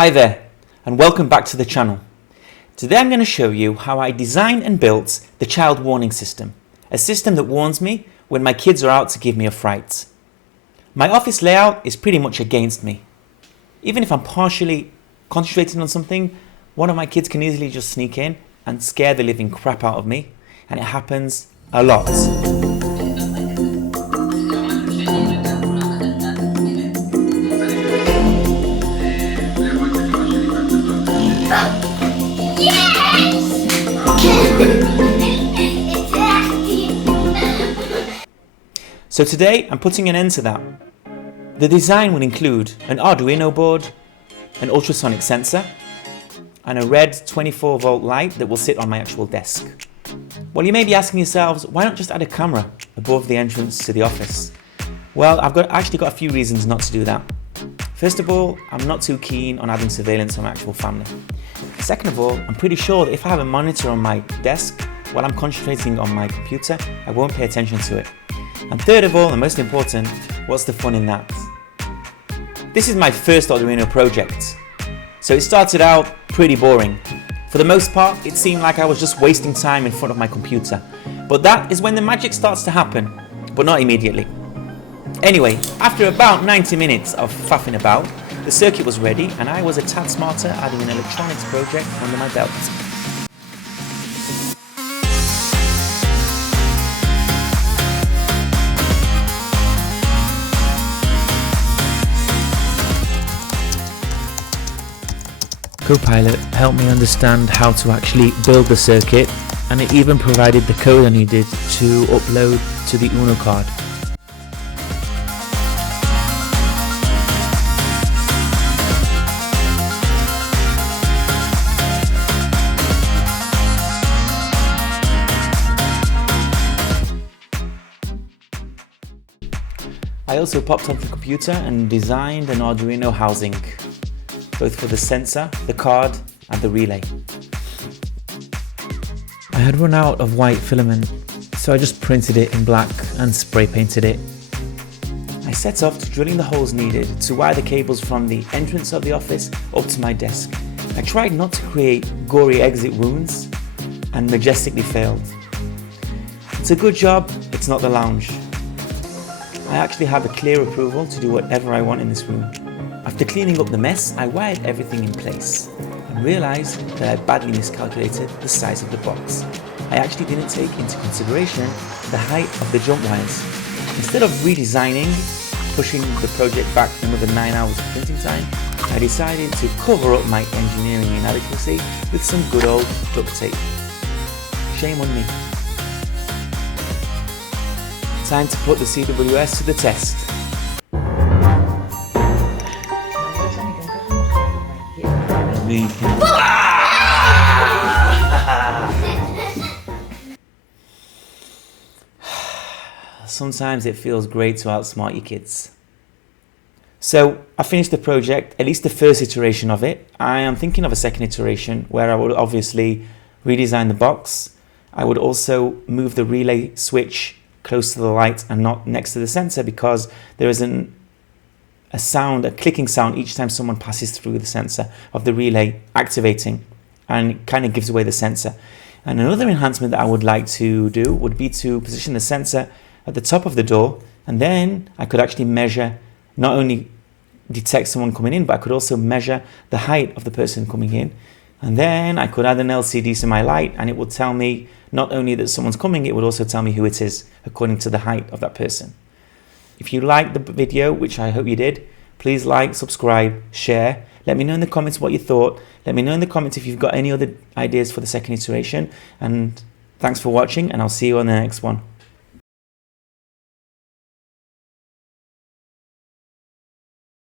Hi there, and welcome back to the channel. Today I'm going to show you how I designed and built the child warning system, a system that warns me when my kids are out to give me a fright. My office layout is pretty much against me. Even if I'm partially concentrating on something, one of my kids can easily just sneak in and scare the living crap out of me, and it happens a lot. So today I'm putting an end to that. The design will include an Arduino board, an ultrasonic sensor, and a red 24-volt light that will sit on my actual desk. Well, you may be asking yourselves, why not just add a camera above the entrance to the office? Well, I've actually got a few reasons not to do that. First of all, I'm not too keen on adding surveillance on my actual family. Second of all, I'm pretty sure that if I have a monitor on my desk while I'm concentrating on my computer, I won't pay attention to it. And third of all, and most important, what's the fun in that? This is my first Arduino project, so it started out pretty boring. For the most part, it seemed like I was just wasting time in front of my computer. But that is when the magic starts to happen, but not immediately. Anyway, after about 90 minutes of faffing about, the circuit was ready and I was a tad smarter adding an electronics project under my belt. Copilot helped me understand how to actually build the circuit, and it even provided the code I needed to upload to the Uno card. I also popped onto the computer and designed an Arduino housing, both for the sensor, the card, and the relay. I had run out of white filament, so I just printed it in black and spray painted it. I set off to drilling the holes needed to wire the cables from the entrance of the office up to my desk. I tried not to create gory exit wounds and majestically failed. It's a good job, it's not the lounge. I actually have a clear approval to do whatever I want in this room. After cleaning up the mess, I wired everything in place and realized that I badly miscalculated the size of the box. I actually didn't take into consideration the height of the jump wires. Instead of redesigning, pushing the project back another 9 hours of printing time, I decided to cover up my engineering inadequacy with some good old duct tape. Shame on me. Time to put the CWS to the test. Sometimes it feels great to outsmart your kids. So I finished the project, at least the first iteration of it. I am thinking of a second iteration where I would obviously redesign the box. I would also move the relay switch close to the light and not next to the sensor, because there is a clicking sound each time someone passes through the sensor of the relay activating, and it kind of gives away the sensor. And another enhancement that I would like to do would be to position the sensor at the top of the door, and then I could actually measure, not only detect someone coming in, but I could also measure the height of the person coming in. And then I could add an LCD to my light, and it would tell me not only that someone's coming, it would also tell me who it is according to the height of that person. If you liked the video, which I hope you did, please like, subscribe, share. Let me know in the comments what you thought. Let me know in the comments if you've got any other ideas for the second iteration. And thanks for watching, and I'll see you on the next one.